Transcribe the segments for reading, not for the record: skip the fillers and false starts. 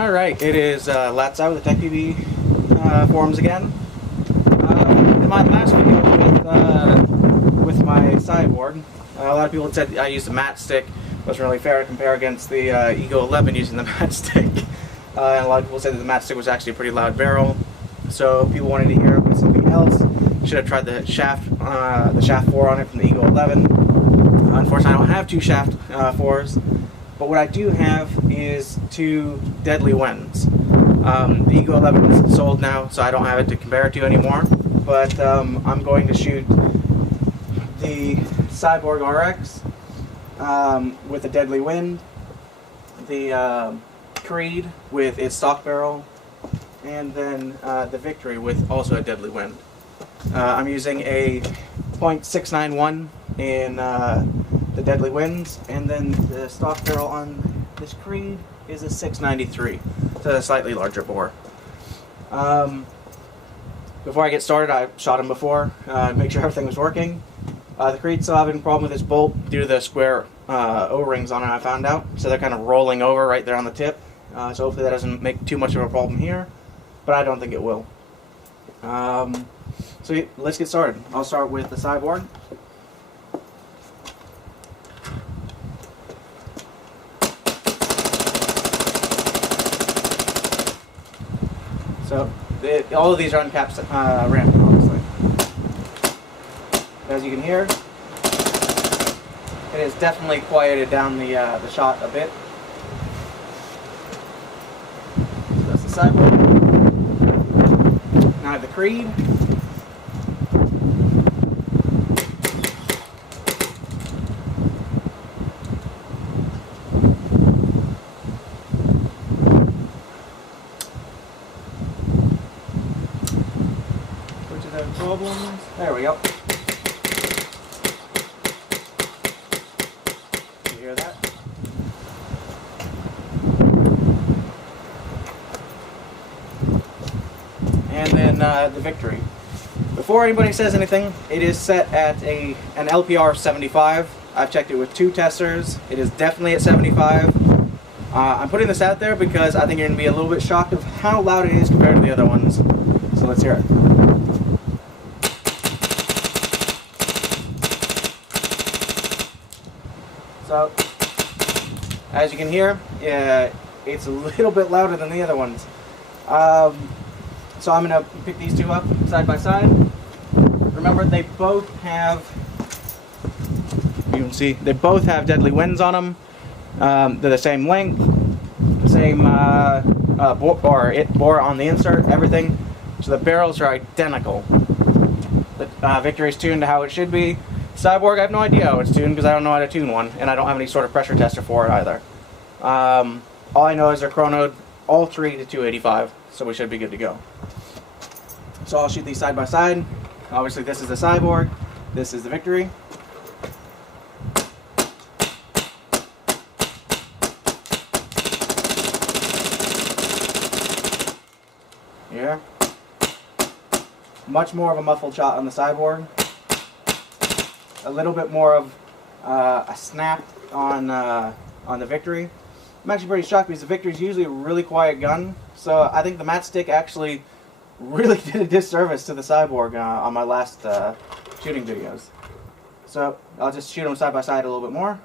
Alright, it is Lats out with the TechPB forums again. In my last video with my Cyborg, a lot of people had said I used a matchstick. Wasn't really fair to compare against the Ego 11 using the matchstick. And a lot of people said that the matchstick was actually a pretty loud barrel. So people wanted to hear it with something else. Should have tried the shaft 4 on it from the Ego 11. Unfortunately, I don't have two shaft 4s. But what I do have is two deadly Wens. The Ego 11 is sold now, so I don't have it to compare it to anymore. But I'm going to shoot the Cyborg RX with a deadly Wen, the Creed with its stock barrel, and then the Victory with also a deadly Wen. I'm using a .691 in the deadly Wens, and then the stock barrel on this Creed is a 693, so a slightly larger bore. Before I get started, I shot him before, make sure everything was working. The Creed's still having a problem with its bolt due to the square O-rings on it, I found out, so they're kind of rolling over right there on the tip. So hopefully that doesn't make too much of a problem here, but I don't think it will. So let's get started. I'll start with the Cyborg. So all of these are uncapped ramp, obviously. As you can hear, it has definitely quieted down the shot a bit. So that's the Cyborg. Now I have the Creed. Problems. There we go. You hear that? And then the Victory. Before anybody says anything, it is set at an LPR of 75. I've checked it with two testers. It is definitely at 75. I'm putting this out there because I think you're going to be a little bit shocked of how loud it is compared to the other ones. So let's hear it. So, as you can hear, it's a little bit louder than the other ones. So I'm going to pick these two up side by side. Remember, they both have, you can see, they both have deadly Wens on them. They're the same length, same bore on the insert, everything. So the barrels are identical. The Victory's tuned to how it should be. Cyborg, I have no idea how it's tuned because I don't know how to tune one, and I don't have any sort of pressure tester for it either. All I know is they're chronoed all three to 285, so we should be good to go. So I'll shoot these side by side. Obviously this is the Cyborg, this is the Victory. Here. Much more of a muffled shot on the Cyborg. A little bit more of a snap on the Victory. I'm actually pretty shocked because the Victory is usually a really quiet gun, so I think the matchstick actually really did a disservice to the Cyborg on my last shooting videos. So I'll just shoot them side by side a little bit more.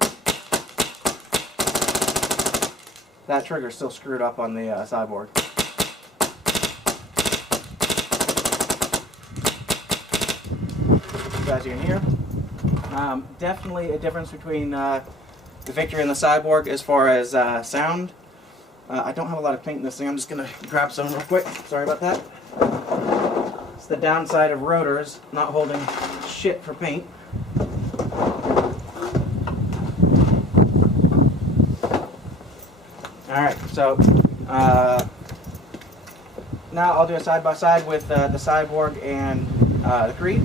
That trigger's still screwed up on the Cyborg. So as you can hear, definitely a difference between the Victory and the Cyborg as far as sound. I don't have a lot of paint in this thing. I'm just going to grab some real quick. Sorry about that. It's the downside of rotors not holding shit for paint. Alright, so now I'll do a side by side with the Cyborg and the Creed.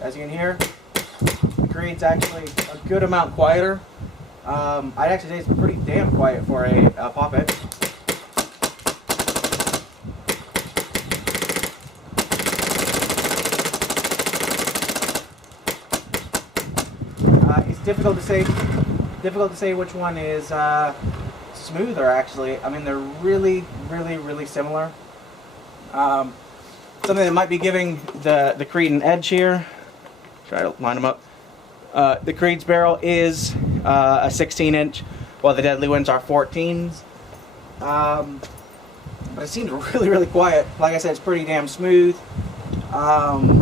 As you can hear, the Creed's actually a good amount quieter. I'd actually say it's pretty damn quiet for a poppet. difficult to say which one is smoother. Actually, I mean they're really similar. Something that might be giving the Creed an edge here. Try to line them up. The Creed's barrel is a 16-inch, while the Deadly Winds are 14s. But it seems really quiet. Like I said, it's pretty damn smooth. Man.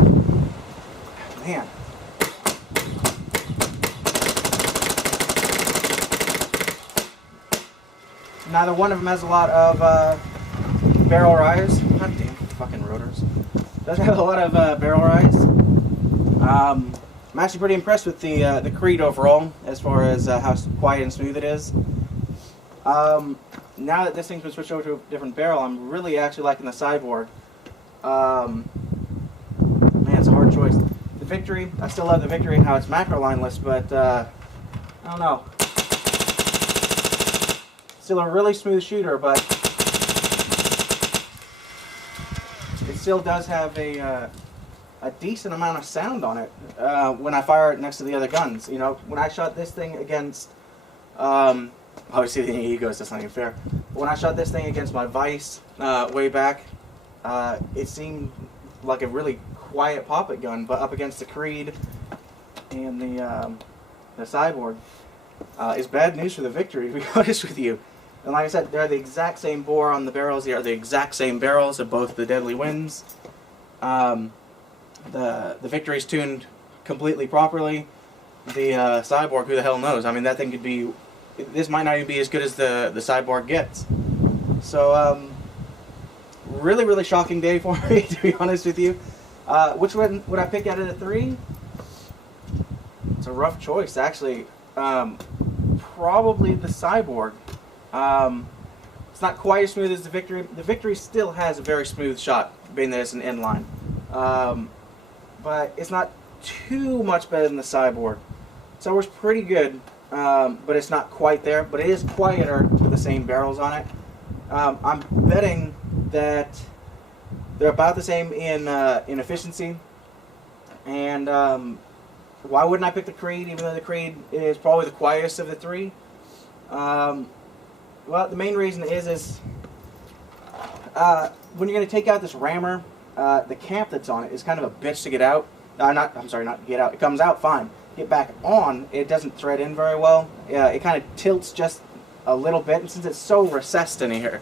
Neither one of them has a lot of barrel rise. God damn fucking rotors. Doesn't have a lot of barrel rise. I'm actually pretty impressed with the Creed overall, as far as how quiet and smooth it is. Now that this thing's been switched over to a different barrel, I'm really actually liking the Cyborg. Man, it's a hard choice. The Victory, I still love the Victory and how it's macro lineless, but I don't know. Still a really smooth shooter, but it still does have a decent amount of sound on it when I fire it next to the other guns. You know, when I shot this thing against, obviously the Egos, that's not even fair. But when I shot this thing against my Vice way back, it seemed like a really quiet pop-it gun, but up against the Creed and the Cyborg, is bad news for the Victory, to be honest with you. And like I said, they're the exact same bore on the barrels. They are the exact same barrels of both the Deadly Winds. The Victory's tuned completely properly. The Cyborg, who the hell knows? I mean, that thing could be... This might not even be as good as the Cyborg gets. So, really shocking day for me, to be honest with you. Which one would I pick out of the three? It's a rough choice, actually. Probably the Cyborg. It's not quite as smooth as the Victory. The Victory still has a very smooth shot, being that it's an inline. But it's not too much better than the Cyborg. Cyborg's pretty good, but it's not quite there. But it is quieter with the same barrels on it. I'm betting that they're about the same in efficiency. And why wouldn't I pick the Creed, even though the Creed is probably the quietest of the three? Well, the main reason is when you're going to take out this rammer, the camp that's on it is kind of a bitch to get out. I'm sorry, not get out. It comes out fine. Get back on, it doesn't thread in very well. It kind of tilts just a little bit, and since it's so recessed in here,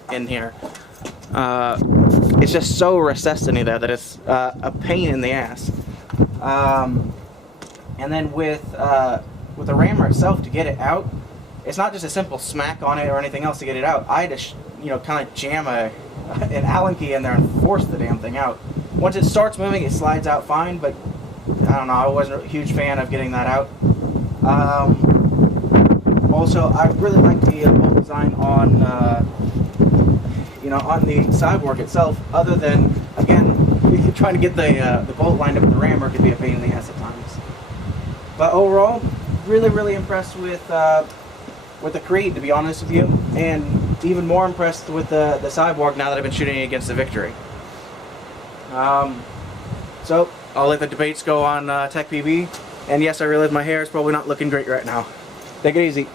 it's just so recessed in there that it's a pain in the ass. And then with the rammer itself, to get it out, it's not just a simple smack on it or anything else to get it out. I had to, kind of jam an Allen key in there and force the damn thing out. Once it starts moving, it slides out fine, but I don't know, I wasn't a huge fan of getting that out. Also, I really like the bolt design on, on the Cyborg itself, other than, again, trying to get the bolt lined up with the rammer could be a pain in the ass at times. But overall, really impressed with the Creed, to be honest with you, and even more impressed with the Cyborg now that I've been shooting against the Victory. So I'll let the debates go on TechPB, and yes, I realize my hair is probably not looking great right now. Take it easy.